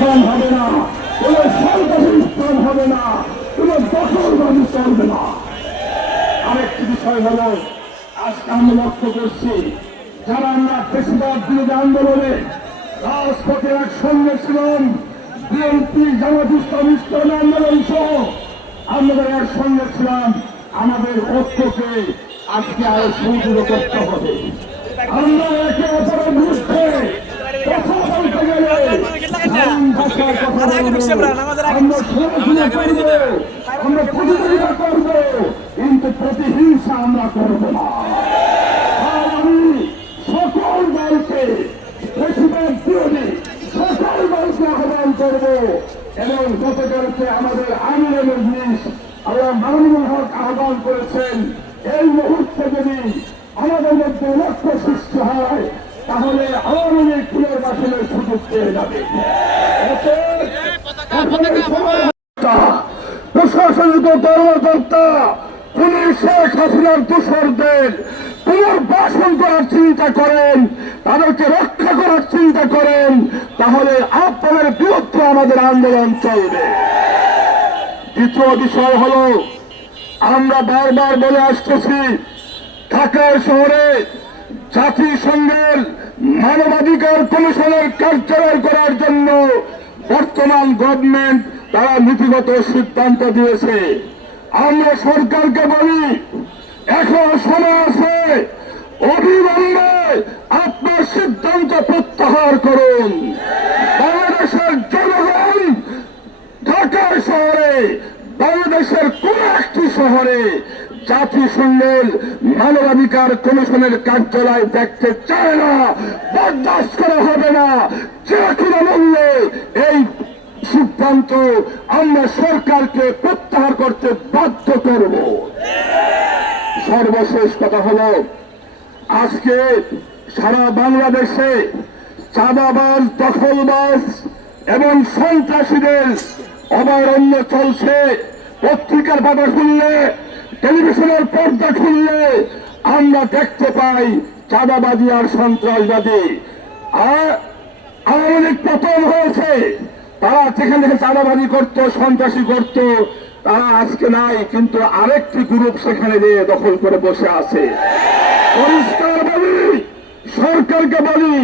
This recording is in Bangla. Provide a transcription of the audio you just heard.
স্থান হবে না। কোন সরকারি স্থান হবে না। কোন দখলবাদী চলবে না। আরেকটি বিষয় হলো, আজকে আমরা লক্ষ্য করছি, যারা আমরা বেশিরভাগ বিরোধী আন্দোলনে রাজপথে একসঙ্গে ছিলাম, বিএনপি, জামাত ইসলাম, ইসলামী আন্দোলন সহ আমরা একসঙ্গে ছিলাম। আমাদের ঐক্যকে আজকে আরও সুদৃঢ় করতে হবে। নাম ভাষার কথা বলব। আমরা সমালোচনা করব আমরা প্রতিযোগিতা করব কিন্তু প্রতিহিংসা আমরা করব না আর আমি সকল দলকে বেশিরভাগ বিরোধী সকল দলকে আহ্বান করব এবং গতকালকে আমাদের আমিরের আল্লাহ মামুনুল হক আহ্বান করেছেন এই মুহূর্তে তাহলে আওয়ামী লীগ পুনর্বাসনের সুযোগ পেয়ে যাবে। প্রশাসনিক কর্মকর্তা পুলিশ শেখ হাসিনার দোষরদের পুনর্বাসন করার চিন্তা করেন তাদেরকে রক্ষা করার চিন্তা করেন তাহলে আপনাদের বিরুদ্ধে আমাদের আন্দোলন চলবে। দ্বিতীয় বিষয় হলো আমরা বারবার বলে আসতেছি ঢাকা শহরে জাতিসংঘের মানবাধিকার কমিশনের কার্যালয় করার জন্য বর্তমান গভর্নমেন্ট তারা নীতিগত সিদ্ধান্ত দিয়েছে। আমরা সরকারকে বলি, এখন সময় আছে, অবিলম্বে আপনার সিদ্ধান্ত প্রত্যাহার করুন। বাংলাদেশের জনগণ ঢাকা শহরে, বাংলাদেশের কোন একটি শহরে জাতিসংঘের মানবাধিকার কমিশনের কার্যালয় দেখতে চায় না, বরদাস্ত করা হবে না। যে কোনো মূল্যে এই সিদ্ধান্ত আমরা সরকারকে প্রত্যাহার করতে বাধ্য করব। সর্বশেষ কথা হলো, আজকে সারা বাংলাদেশে চাঁদাবাজ, দখলবাজ এবং সন্ত্রাসীদের অভয়ারণ্য চলছে। পত্রিকার পাতা খুললে টেলিভিশনের পর্দা খুললে আমরা দেখতে পাই চাঁদাবাজি আর সন্ত্রাসবাদী। আর আওয়ামী লীগ পতন হয়েছে। তারা যেখানে যেখানে চাঁদাবাজি করত, সন্ত্রাসী করত, তারা আজকে নাই, কিন্তু আরেকটি গ্রুপ সেখানে গিয়ে দখল করে বসে আছে। পরিষ্কার বলি সরকারকে বলি